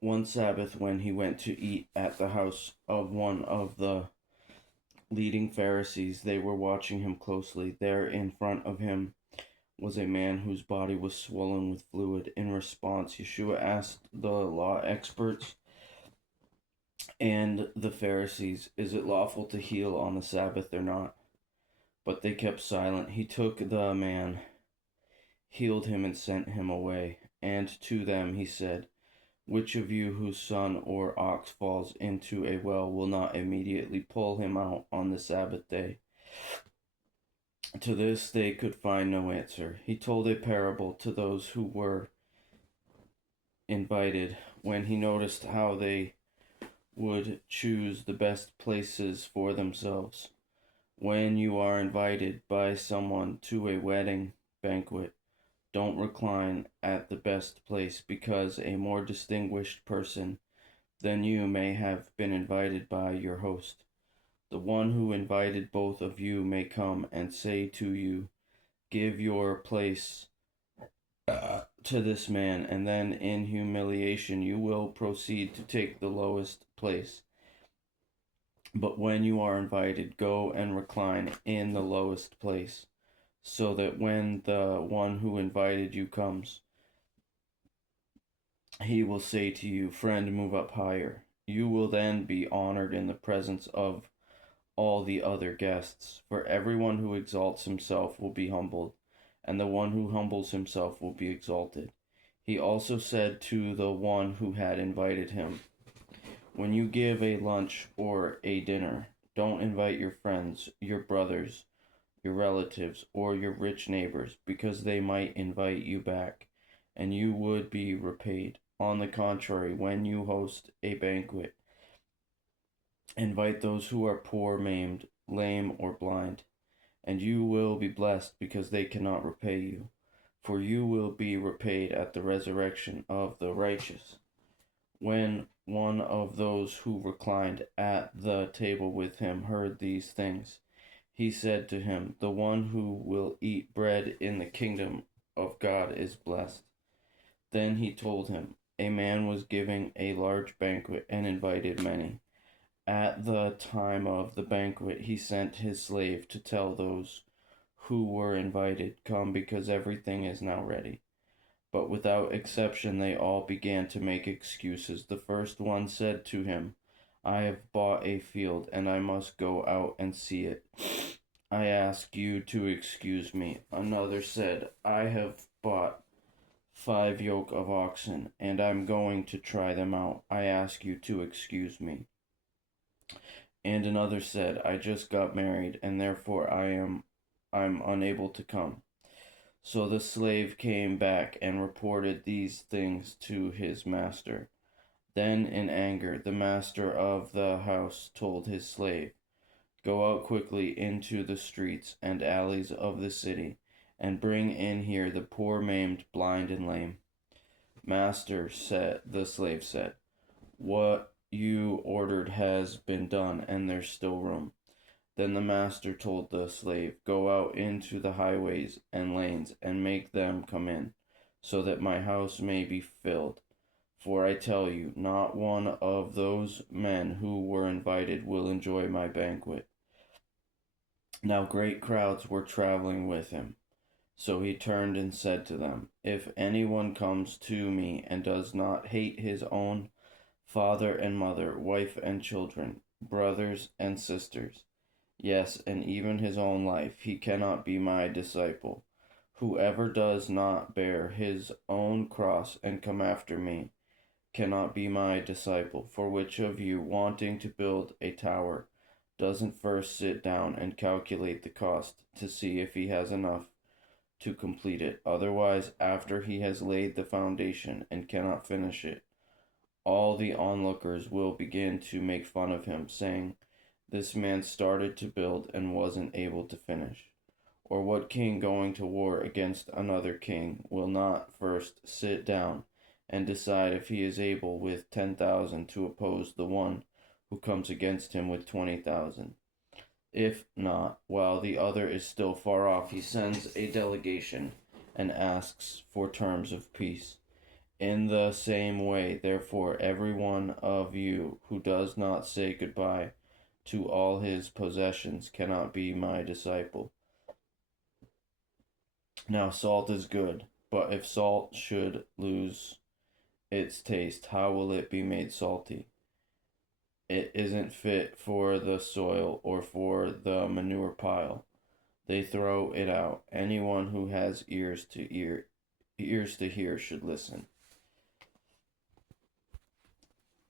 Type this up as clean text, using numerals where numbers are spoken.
One Sabbath, when he went to eat at the house of one of the leading Pharisees, they were watching him closely. There in front of him was a man whose body was swollen with fluid. In response, Yeshua asked the law experts and the Pharisees, "Is it lawful to heal on the Sabbath or not?" But they kept silent. He took the man, healed him, and sent him away. And to them he said, "Which of you whose son or ox falls into a well will not immediately pull him out on the Sabbath day?" To this they could find no answer. He told a parable to those who were invited. When he noticed how they would choose the best places for themselves. When you are invited by someone to a wedding banquet, don't recline at the best place, because a more distinguished person than you may have been invited by your host. The one who invited both of you may come and say to you, "Give your place to this man," and then in humiliation you will proceed to take the lowest place. But when you are invited, go and recline in the lowest place, so that when the one who invited you comes, he will say to you, "Friend, move up higher." You will then be honored in the presence of all the other guests. For everyone who exalts himself will be humbled, and the one who humbles himself will be exalted. He also said to the one who had invited him, "When you give a lunch or a dinner, don't invite your friends, your brothers, your relatives, or your rich neighbors, because they might invite you back, and you would be repaid. On the contrary, when you host a banquet, invite those who are poor, maimed, lame, or blind, and you will be blessed, because they cannot repay you, for you will be repaid at the resurrection of the righteous." When one of those who reclined at the table with him heard these things, he said to him, "The one who will eat bread in the kingdom of God is blessed." Then he told him, "A man was giving a large banquet and invited many. At the time of the banquet, he sent his slave to tell those who were invited, 'Come, because everything is now ready.' But without exception they all began to make excuses. The first one said to him, 'I have bought a field, and I must go out and see it. I ask you to excuse me.' Another said, 'I have bought 5 yoke of oxen, and I'm going to try them out. I ask you to excuse me.' And another said, 'I just got married, and therefore I'm unable to come.' So the slave came back and reported these things to his master. Then, in anger, the master of the house told his slave, 'Go out quickly into the streets and alleys of the city, and bring in here the poor, maimed, blind, and lame.' 'Master,' the slave said, 'what you ordered has been done, and there's still room.' Then the master told the slave, 'Go out into the highways and lanes, and make them come in, so that my house may be filled. For I tell you, not one of those men who were invited will enjoy my banquet.' Now great crowds were traveling with him. So he turned and said to them, 'If anyone comes to me and does not hate his own father and mother, wife and children, brothers and sisters, yes, and even his own life, he cannot be my disciple. Whoever does not bear his own cross and come after me cannot be my disciple. For which of you, wanting to build a tower, doesn't first sit down and calculate the cost to see if he has enough to complete it? Otherwise, after he has laid the foundation and cannot finish it, all the onlookers will begin to make fun of him, saying, "This man started to build and wasn't able to finish." Or what king going to war against another king will not first sit down and decide if he is able with 10,000 to oppose the one who comes against him with 20,000? If not, while the other is still far off, he sends a delegation and asks for terms of peace. In the same way, therefore, every one of you who does not say goodbye to all his possessions cannot be my disciple. Now, salt is good, but if salt should lose its taste, how will it be made salty? It isn't fit for the soil or for the manure pile. They throw it out. Anyone who has ears to hear should listen.